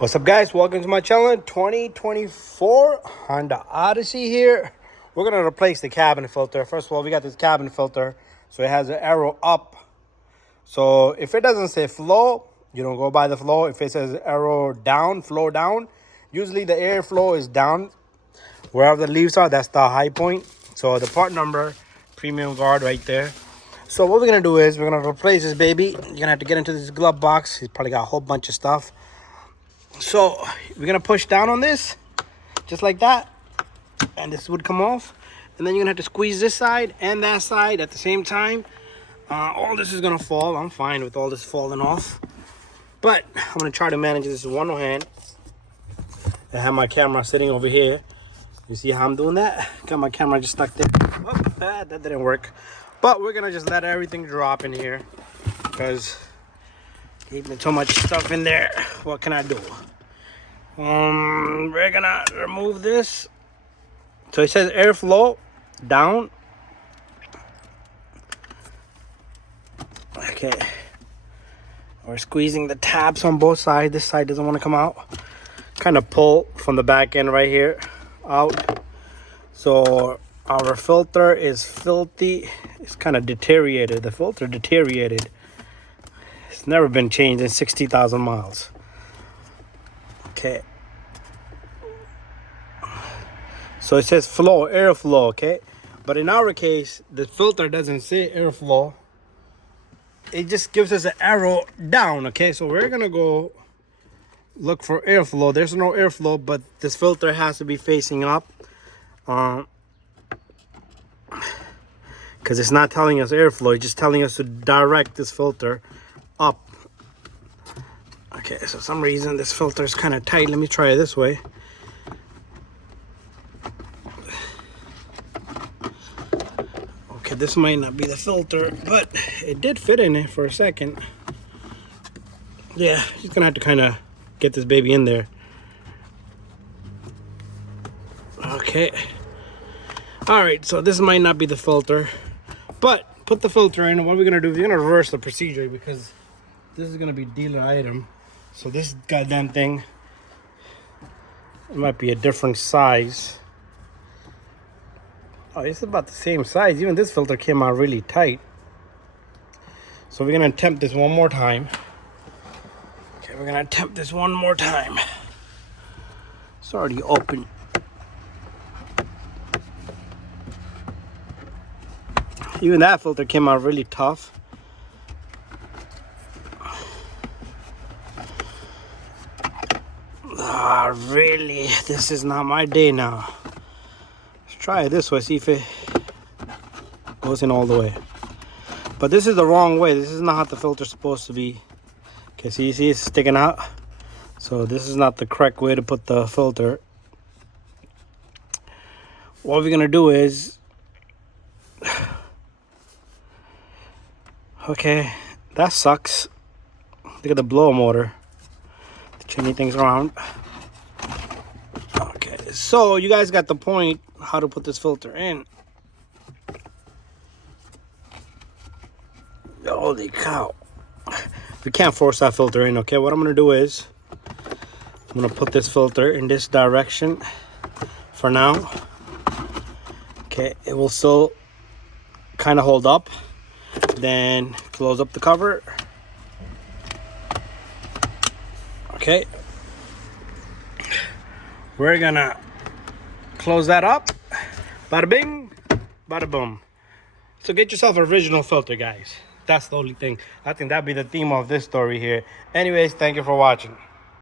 What's up, guys? Welcome to my channel. 2024 Honda Odyssey here. We're gonna replace the cabin filter. First of all, we got this cabin filter, so it has an arrow up. So if it doesn't say flow, you don't go by the flow. If it says arrow down, flow down, usually the airflow is down. Wherever the leaves are, that's the high point. So the part number, premium guard right there. So what we're gonna do is we're gonna replace this baby. You're gonna have to get into this glove box. He's probably got a whole bunch of stuff. So we're gonna push down on this just like that, and this would come off, and then you're gonna have to squeeze this side and that side at the same time. All this is gonna fall. I'm fine with all this falling off, but I'm gonna try to manage this with one hand. I have my camera sitting over here. You see how I'm doing that? Got my camera just stuck there. Oh, that didn't work, but we're gonna just let everything drop in here because keeping too much stuff in there. What can I do? We're gonna remove this. So it says airflow down. Okay. We're squeezing the tabs on both sides. This side doesn't want to come out. Kind of pull from the back end right here out. So our filter is filthy. It's kind of deteriorated. The filter deteriorated. It's never been changed in 60,000 miles. Okay. So it says flow, airflow, okay? But in our case, the filter doesn't say airflow. It just gives us an arrow down, okay? So we're gonna go look for airflow. There's no airflow, but this filter has to be facing up. Because it's not telling us airflow, it's just telling us to direct this filter up. Okay, so for some reason this filter is kind of tight. Let me try it this way. Okay, this might not be the filter, but it did fit in it for a second. Yeah, you're gonna have to kind of get this baby in there. Okay. All right, so this might not be the filter, but put the filter in. What we're gonna do is we're gonna reverse the procedure because this is gonna be dealer item. So this goddamn thing, it might be a different size. Oh, it's about the same size. Even this filter came out really tight. So we're gonna attempt this one more time. Okay, we're gonna attempt this one more time. It's already open. Even that filter came out really tough. Really, this is not my day now. Let's try it this way, see if it goes in all the way. But this is the wrong way. This is not how the filter's supposed to be. Okay, so you see it's sticking out. So this is not the correct way to put the filter. What we're gonna do is, okay, that sucks. Look at the blower motor. Changing things around. Okay, so you guys got the point how to put this filter in. Holy cow. We can't force that filter in, okay? What I'm gonna do is I'm gonna put this filter in this direction for now. Okay, it will still kind of hold up. Then close up the cover. Okay, we're gonna close that up. Bada bing, bada boom. So get yourself an original filter, guys. That's the only thing. I think that'd be the theme of this story here. Anyways, thank you for watching.